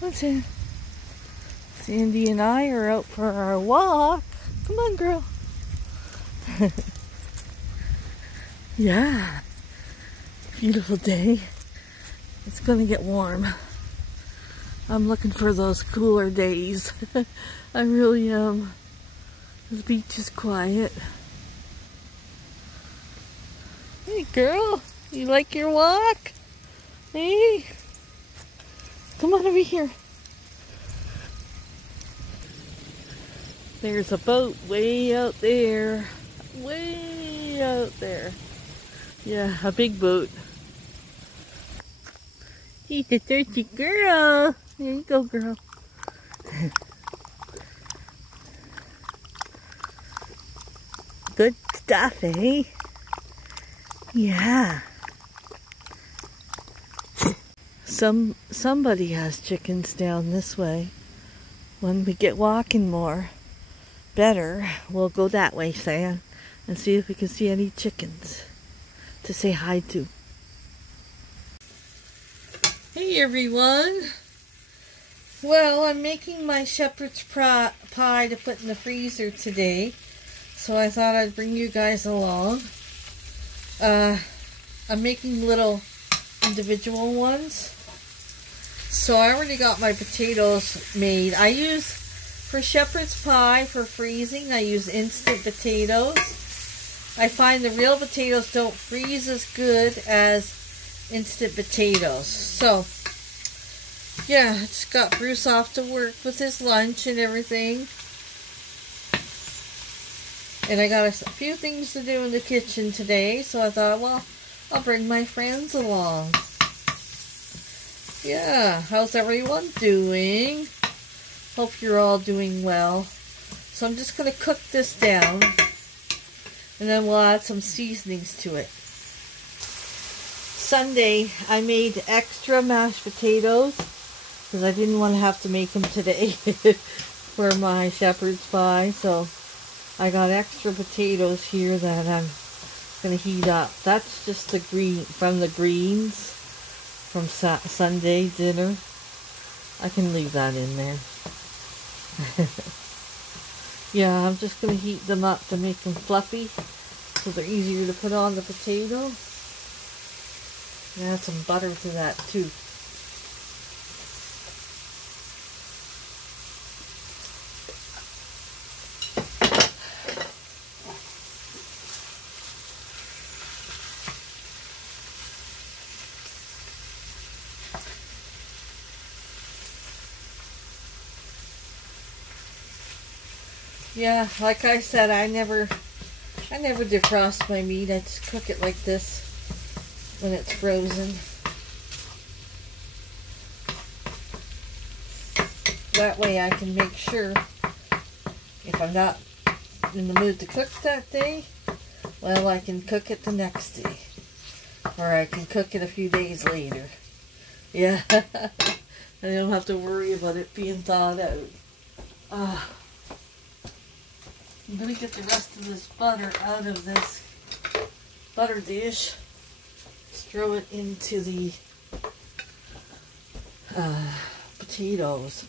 What's in? Sandy and I are out for our walk. Come on, girl. Yeah. Beautiful day. It's gonna get warm. I'm looking for those cooler days. I really am. The beach is quiet. Hey girl, you like your walk? Hey, come on over here. There's a boat way out there. Way out there. Yeah, a big boat. She's a thirsty girl. There you go, girl. Good stuff, eh? Yeah. Somebody has chickens down this way. When we get walking more better, we'll go that way, Sam, and see if we can see any chickens to say hi to. Hey everyone. Well, I'm making my shepherd's pie to put in the freezer today, so I thought I'd bring you guys along. I'm making little individual ones. So I already got my potatoes made. I use, for shepherd's pie, for freezing, I use instant potatoes. I find the real potatoes don't freeze as good as instant potatoes. So, yeah, I just got Bruce off to work with his lunch and everything. And I got a few things to do in the kitchen today, so I thought, well, I'll bring my friends along. Yeah, how's everyone doing? Hope you're all doing well. So I'm just going to cook this down, and then we'll add some seasonings to it. Sunday, I made extra mashed potatoes, because I didn't want to have to make them today for my shepherd's pie, so I got extra potatoes here that I'm going to heat up. That's just the from the greens from Sunday dinner. I can leave that in there. Yeah, I'm just going to heat them up to make them fluffy so they're easier to put on the potato. Add some butter to that too. Yeah, like I said, I never defrost my meat. I just cook it like this when it's frozen. That way I can make sure if I'm not in the mood to cook that day, well, I can cook it the next day. Or I can cook it a few days later. Yeah, I don't have to worry about it being thawed out. I'm going to get the rest of this butter out of this butter dish. Let's throw it into the potatoes.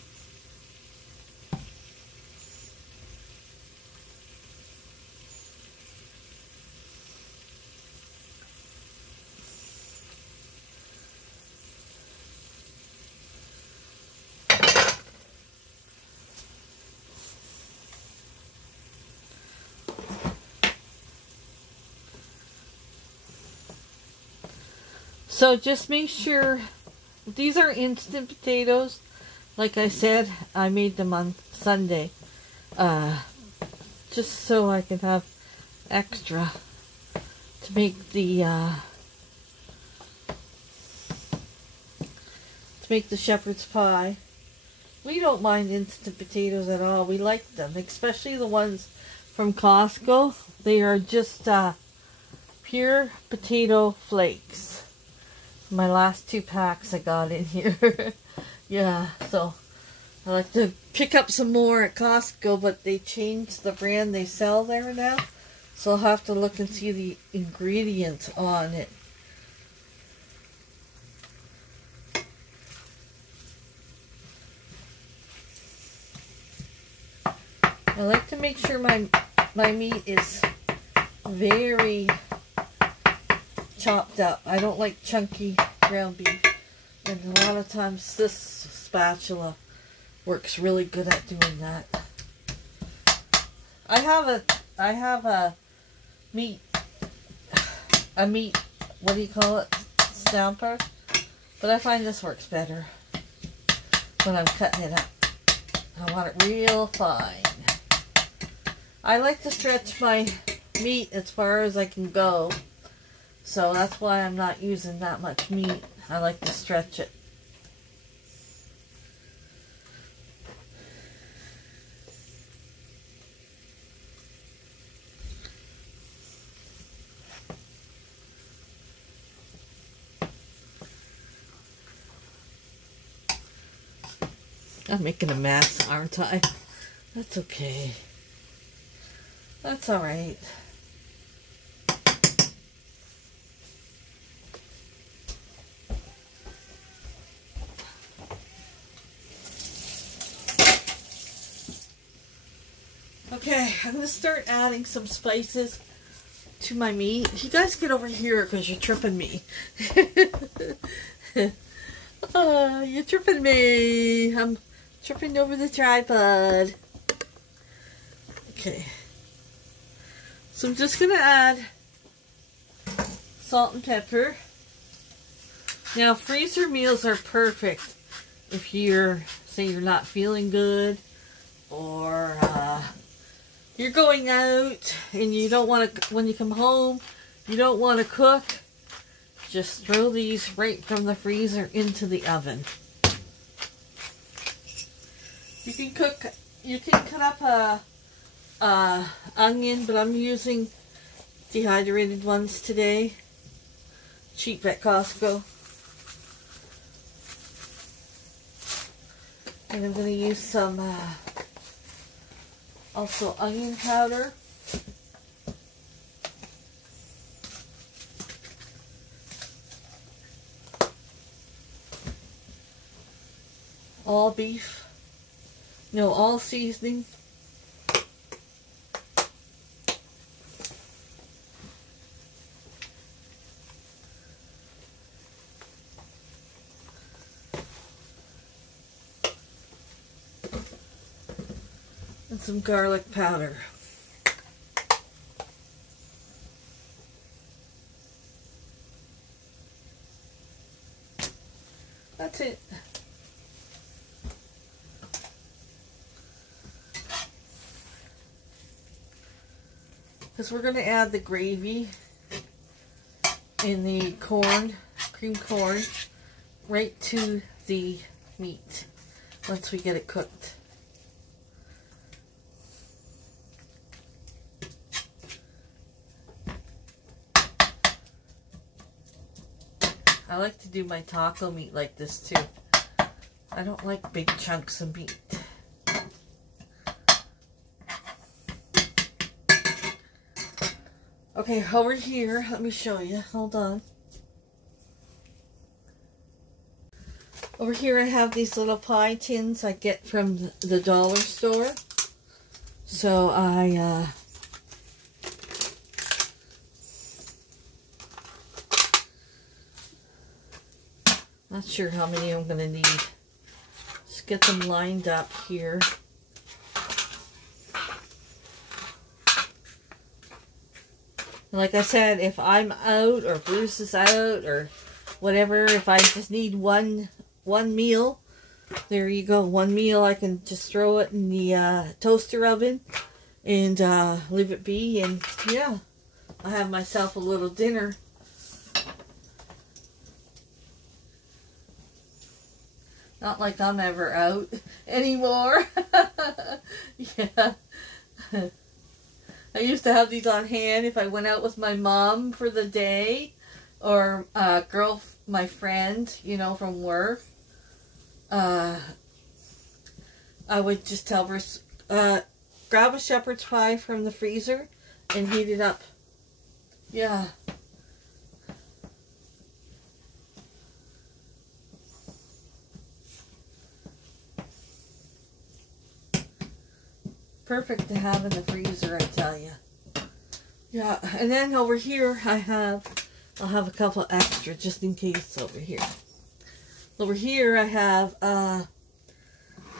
So just make sure, these are instant potatoes. Like I said, I made them on Sunday. Just so I can have extra to make the shepherd's pie. We don't mind instant potatoes at all. We like them, especially the ones from Costco. They are just pure potato flakes. My last 2 packs I got in here. Yeah, so I like to pick up some more at Costco, but they changed the brand they sell there now. So I'll have to look and see the ingredients on it. I like to make sure my meat is very chopped up. I don't like chunky ground beef. And a lot of times this spatula works really good at doing that. I have a meat, what do you call it? Stamper. But I find this works better when I'm cutting it up. I want it real fine. I like to stretch my meat as far as I can go. So that's why I'm not using that much meat. I like to stretch it. I'm making a mess, aren't I? That's okay. That's all right. Okay, I'm going to start adding some spices to my meat. You guys get over here because you're tripping me. You're tripping me. I'm tripping over the tripod. Okay. So I'm just going to add salt and pepper. Now, freezer meals are perfect if you're, say you're not feeling good, or you're going out and you don't want to, when you come home, you don't want to cook. Just throw these right from the freezer into the oven. You can cut up a onion, but I'm using dehydrated ones today. Cheap at Costco. And I'm going to use some also onion powder. All beef. No, all seasoning. And some garlic powder. That's it. Because we're going to add the gravy and the corn, cream corn, right to the meat once we get it cooked. I like to do my taco meat like this too. I don't like big chunks of meat. Okay, over here, let me show you. Hold on. Over here I have these little pie tins I get from the dollar store. So I not sure how many I'm gonna need. Just get them lined up here. Like I said, if I'm out or Bruce is out or whatever, if I just need one meal, there you go, one meal, I can just throw it in the toaster oven and leave it be, and yeah, I have myself a little dinner. Not like I'm ever out anymore. Yeah. I used to have these on hand if I went out with my mom for the day, or my friend, you know, from work. I would just tell her, grab a shepherd's pie from the freezer and heat it up. Yeah. perfect to have in the freezer, I tell you. Yeah, and then over here I'll have a couple extra just in case over here. Over here I have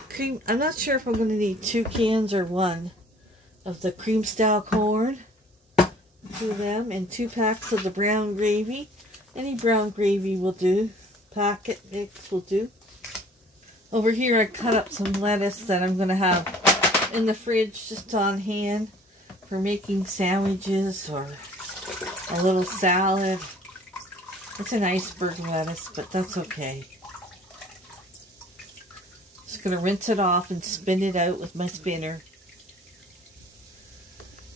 cream. I'm not sure if I'm going to need 2 cans or 1 of the cream style corn. 2 of them, and 2 packs of the brown gravy. Any brown gravy will do. Packet mix will do. Over here I cut up some lettuce that I'm going to have in the fridge just on hand for making sandwiches or a little salad. It's an iceberg lettuce, but that's okay. Just going to rinse it off and spin it out with my spinner.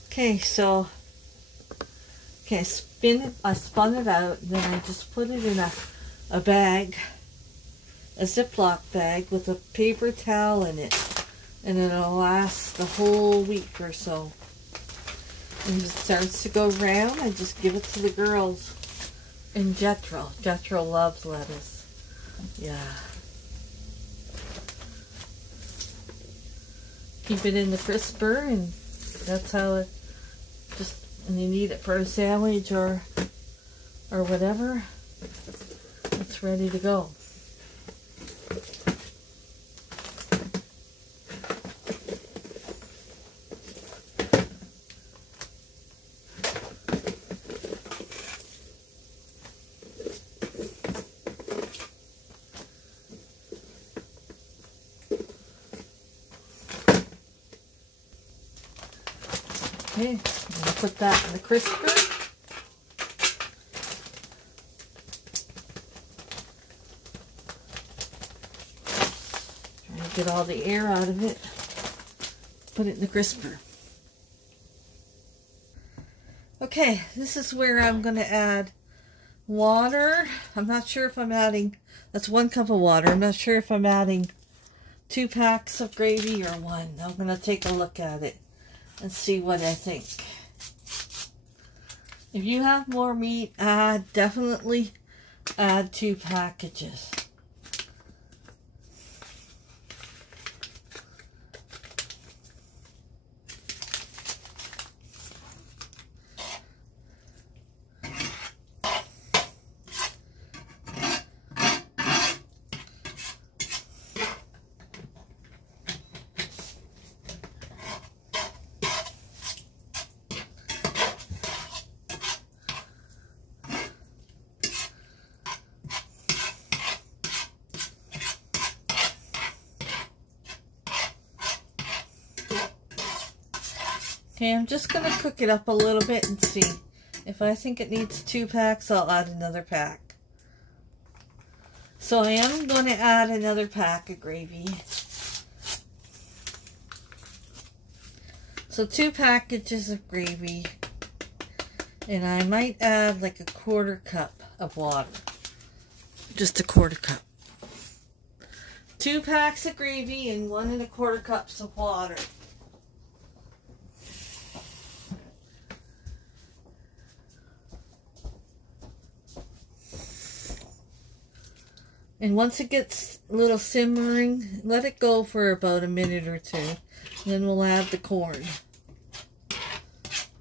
Okay, so I spun it out, and then I just put it in a bag, a Ziploc bag with a paper towel in it, and it'll last the whole week or so. And it starts to go round, I just give it to the girls. And Jethro loves lettuce. Yeah. Keep it in the crisper, and that's how it just, and you need it for a sandwich or whatever, it's ready to go. Okay, I'm going to put that in the crisper. Try to get all the air out of it. Put it in the crisper. Okay, this is where I'm going to add water. I'm not sure if I'm adding, that's 1 cup of water. I'm not sure if I'm adding 2 packs of gravy or 1. I'm going to take a look at it and see what I think. If you have more meat, definitely add 2 packages. Okay, I'm just going to cook it up a little bit and see. If I think it needs 2 packs, I'll add another pack. So I am going to add another pack of gravy. So 2 packages of gravy. And I might add like a 1/4 cup of water. Just a 1/4 cup. 2 packs of gravy and 1 1/4 cups of water. And once it gets a little simmering, let it go for about a minute or 2. Then we'll add the corn.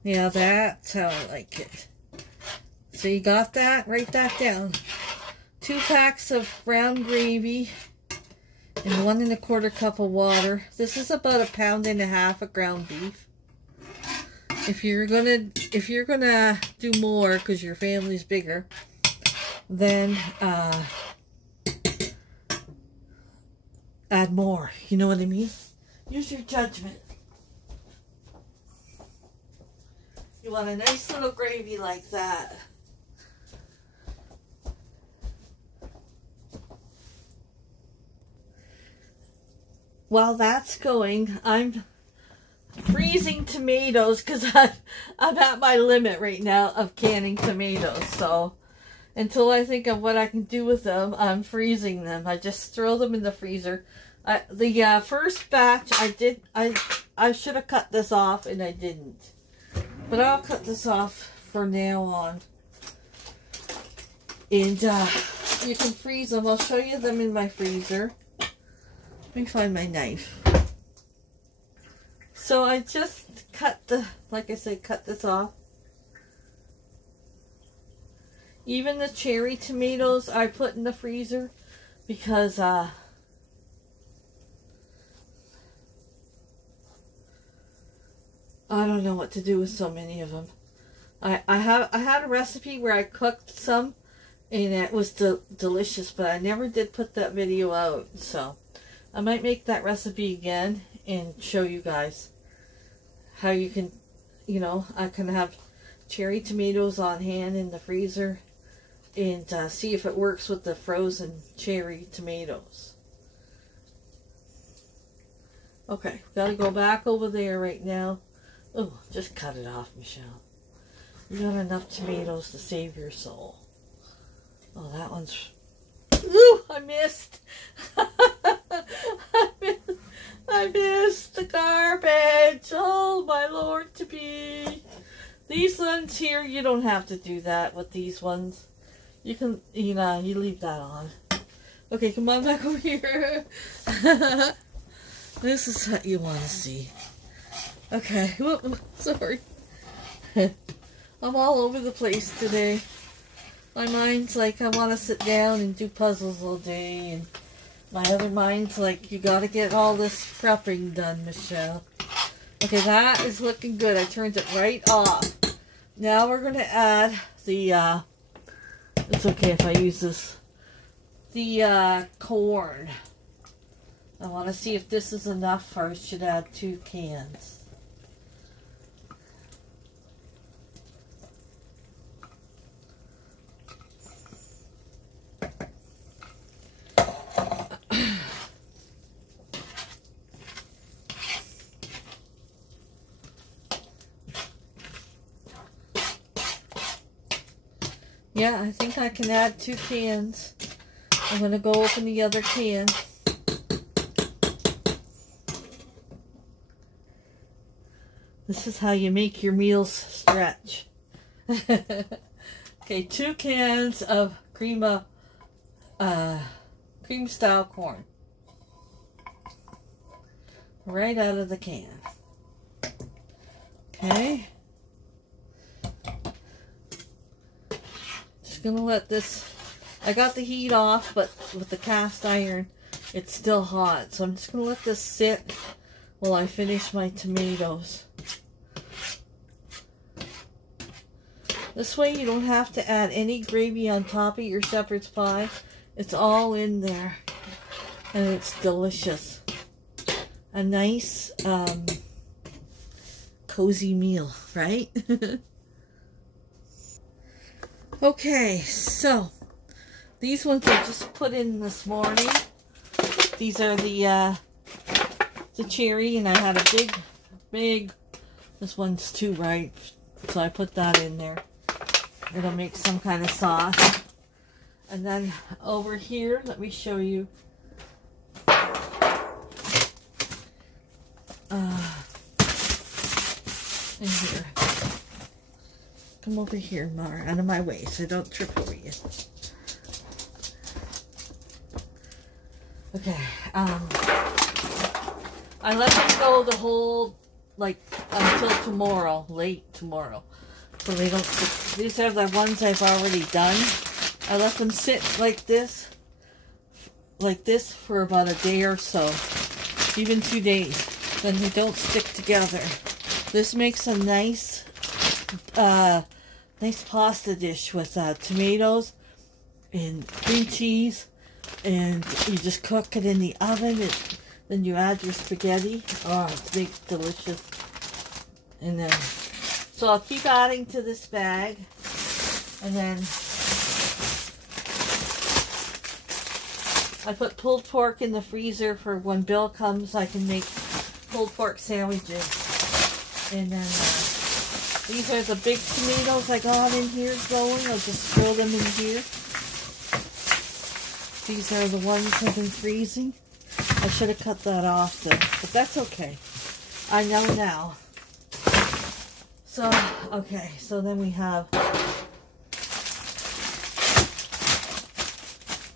Yeah, that's how I like it. So you got that? Write that down. 2 packs of brown gravy and 1 1/4 cup of water. This is about 1.5 pounds of ground beef. If you're gonna do more because your family's bigger, then add more. You know what I mean? Use your judgment. You want a nice little gravy like that. While that's going, I'm freezing tomatoes because I'm at my limit right now of canning tomatoes. So until I think of what I can do with them, I'm freezing them. I just throw them in the freezer. The first batch I should have cut this off and I didn't. But I'll cut this off from now on. And you can freeze them. I'll show you them in my freezer. Let me find my knife. So I just cut like I said, cut this off. Even the cherry tomatoes I put in the freezer because I don't know what to do with so many of them. I had a recipe where I cooked some and it was delicious, but I never did put that video out. So I might make that recipe again and show you guys how you can, you know, I can have cherry tomatoes on hand in the freezer and see if it works with the frozen cherry tomatoes. Okay, gotta go back over there right now. Oh, just cut it off, Michelle. You got enough tomatoes to save your soul. Oh, that one's... Ooh, I missed. I missed the garbage. Oh, my Lord to be. These ones here, you don't have to do that with these ones. You can, you know, you leave that on. Okay, come on back over here. This is what you want to see. Okay, whoop, sorry. I'm all over the place today. My mind's like, I want to sit down and do puzzles all day. And my other mind's like, you got to get all this prepping done, Michelle. Okay, that is looking good. I turned it right off. Now we're going to add the, it's okay if I use this, the corn. I want to see if this is enough, or I should add 2 cans. Yeah, I think I can add 2 cans. I'm going to go open the other can. This is how you make your meals stretch. Okay, 2 cans of cream style corn. Right out of the can. Okay. Just gonna let this, I got the heat off, but with the cast iron, it's still hot. So I'm just gonna let this sit while I finish my tomatoes. This way you don't have to add any gravy on top of your shepherd's pie. It's all in there. And it's delicious. A nice, cozy meal, right? Okay, so these ones I just put in this morning. These are the cherry, and I had a big, this one's too ripe, so I put that in there. It'll make some kind of sauce. And then over here, let me show you. In here. Come over here, Mara, out of my way so I don't trip over you. Okay, I let them go the whole, like, until tomorrow, late tomorrow. So they don't sit. These are the ones I've already done. I let them sit like this for about a day or so, even 2 days. Then they don't stick together. This makes a nice, nice pasta dish with tomatoes and cream cheese, and you just cook it in the oven. Then you add your spaghetti. Oh, it makes delicious. And then, so I'll keep adding to this bag, and then I put pulled pork in the freezer for when Bill comes. I can make pulled pork sandwiches. And then these are the big tomatoes I got in here growing. I'll just throw them in here. These are the ones I've been freezing. I should have cut that off though, but that's okay. I know now. So, okay, so then we have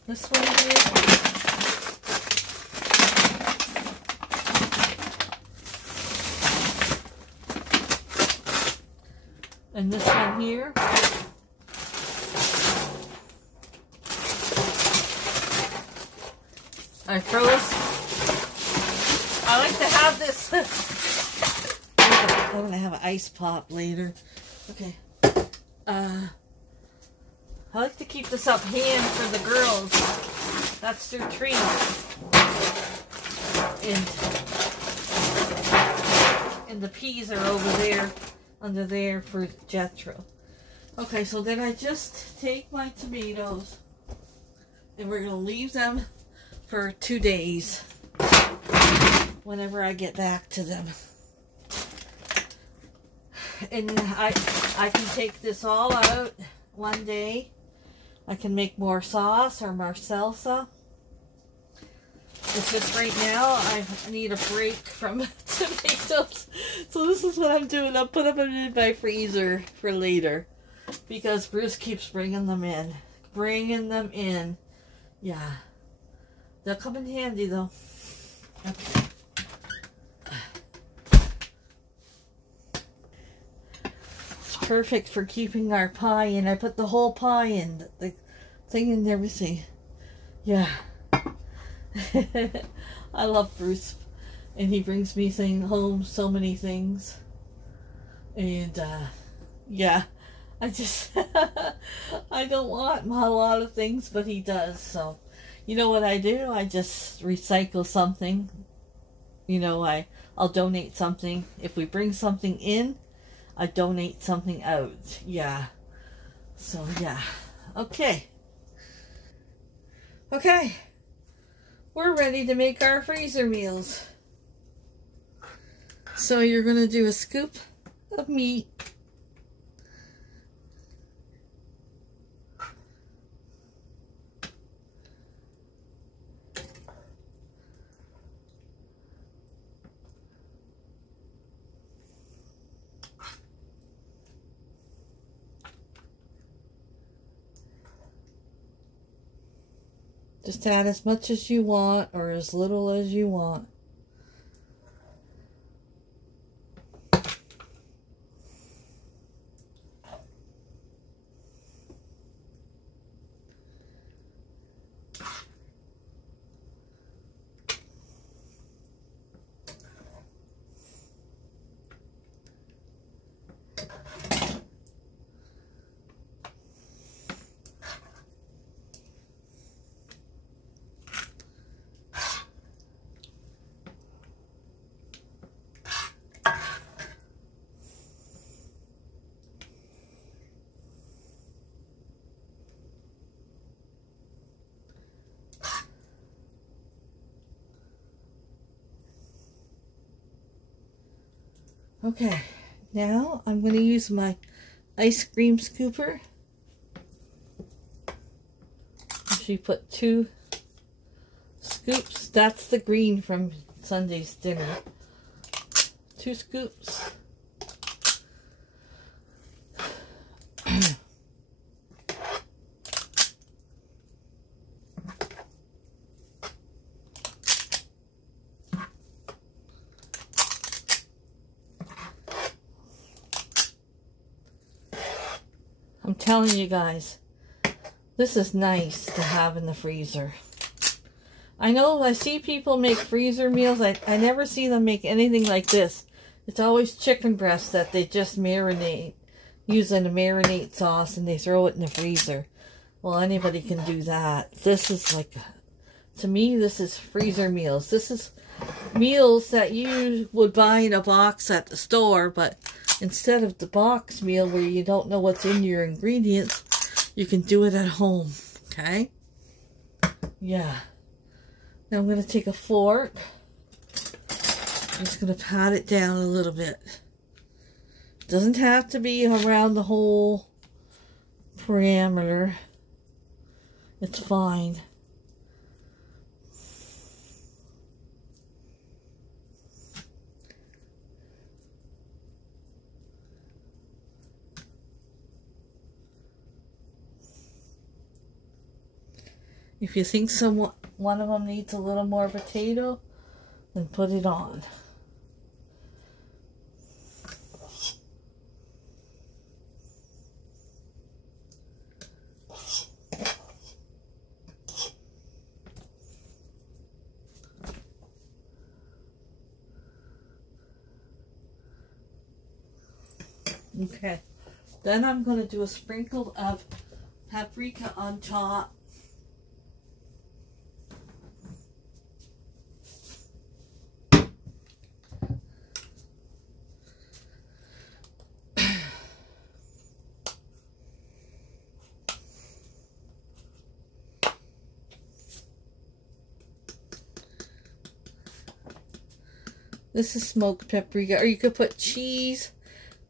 this one here. And this one here. I froze. I like to have this. I'm going to have an ice pop later. Okay. I like to keep this up hand for the girls. That's their treat. And the peas are over there, under there for Jethro. Okay, so then I just take my tomatoes and we're going to leave them for 2 days whenever I get back to them. And I can take this all out one day. I can make more sauce or more salsa. It's just right now I need a break from tomatoes. So this is what I'm doing. I'll put them in my freezer for later. Because Bruce keeps bringing them in. Bringing them in. Yeah. They'll come in handy though. Okay. It's perfect for keeping our pie in. I put the whole pie in. The thing and everything. Yeah. I love Bruce, and he brings me home so many things, and yeah, I just I don't want a lot of things, but he does. So you know what I do? I just recycle something. You know, I'll donate something. If we bring something in, I donate something out. Yeah. So yeah. Okay. We're ready to make our freezer meals. So you're going to do a scoop of meat. Just add as much as you want or as little as you want. Okay, now I'm going to use my ice cream scooper. She put 2 scoops. That's the green from Sunday's dinner. 2 scoops. I'm telling you guys, this is nice to have in the freezer. I know I see people make freezer meals. I never see them make anything like this. It's always chicken breast that they just marinate, using a marinade sauce, and they throw it in the freezer. Well, anybody can do that. This is like, to me, this is freezer meals. This is meals that you would buy in a box at the store, but instead of the box meal where you don't know what's in your ingredients, you can do it at home, okay? Yeah. Now I'm going to take a fork. I'm just going to pat it down a little bit. Doesn't have to be around the whole parameter. It's fine. If you think one of them needs a little more potato, then put it on. Okay. Then I'm going to do a sprinkle of paprika on top. This is smoked paprika, or you could put cheese.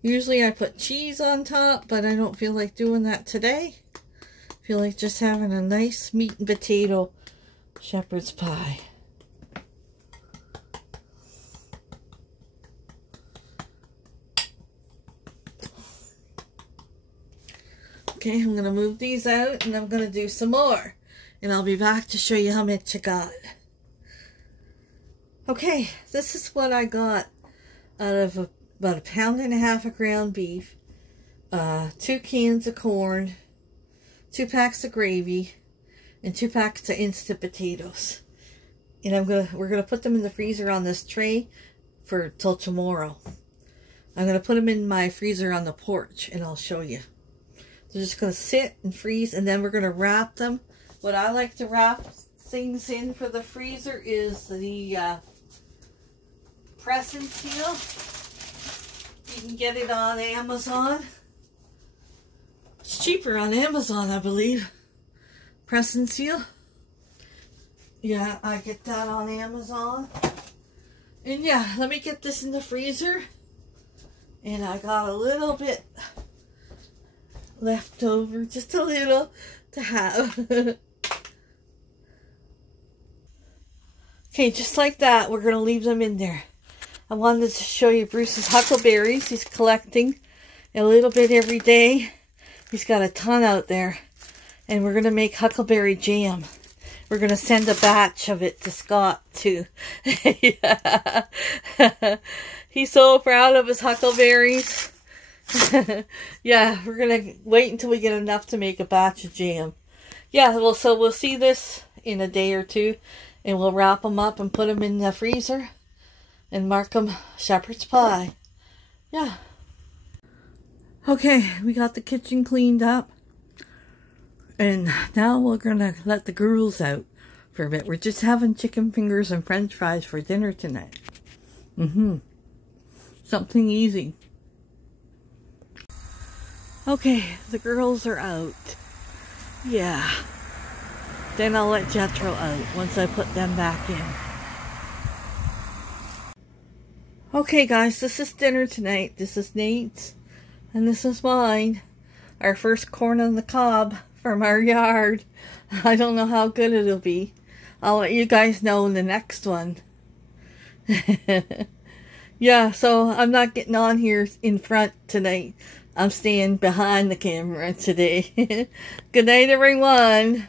Usually I put cheese on top, but I don't feel like doing that today. I feel like just having a nice meat and potato shepherd's pie. Okay, I'm going to move these out and I'm going to do some more. And I'll be back to show you how much I got. Okay, this is what I got out of about 1.5 pounds of ground beef, 2 cans of corn, 2 packs of gravy, and 2 packs of instant potatoes. And we're gonna put them in the freezer on this tray for till tomorrow. I'm gonna put them in my freezer on the porch, and I'll show you. They're just gonna sit and freeze, and then we're gonna wrap them. What I like to wrap things in for the freezer is the press and seal. You can get it on Amazon. It's cheaper on Amazon, I believe. Press and seal. Yeah, I get that on Amazon. And yeah, let me get this in the freezer. And I got a little bit left over, just a little to have. Okay, just like that, we're going to leave them in there. I wanted to show you Bruce's huckleberries. He's collecting a little bit every day. He's got a ton out there. And we're going to make huckleberry jam. We're going to send a batch of it to Scott, too. Yeah. He's so proud of his huckleberries. Yeah, we're going to wait until we get enough to make a batch of jam. Yeah, well, so we'll see this in a day or two. And we'll wrap them up and put them in the freezer. And mark them shepherd's pie. Yeah. Okay, we got the kitchen cleaned up. And now we're going to let the girls out for a bit. We're just having chicken fingers and french fries for dinner tonight. Something easy. Okay, the girls are out. Yeah. Then I'll let Jethro out once I put them back in. Okay guys, this is dinner tonight. This is Nate's and this is mine. Our first corn on the cob from our yard. I don't know how good it'll be. I'll let you guys know in the next one. Yeah, so I'm not getting on here in front tonight. I'm staying behind the camera today. Good night everyone.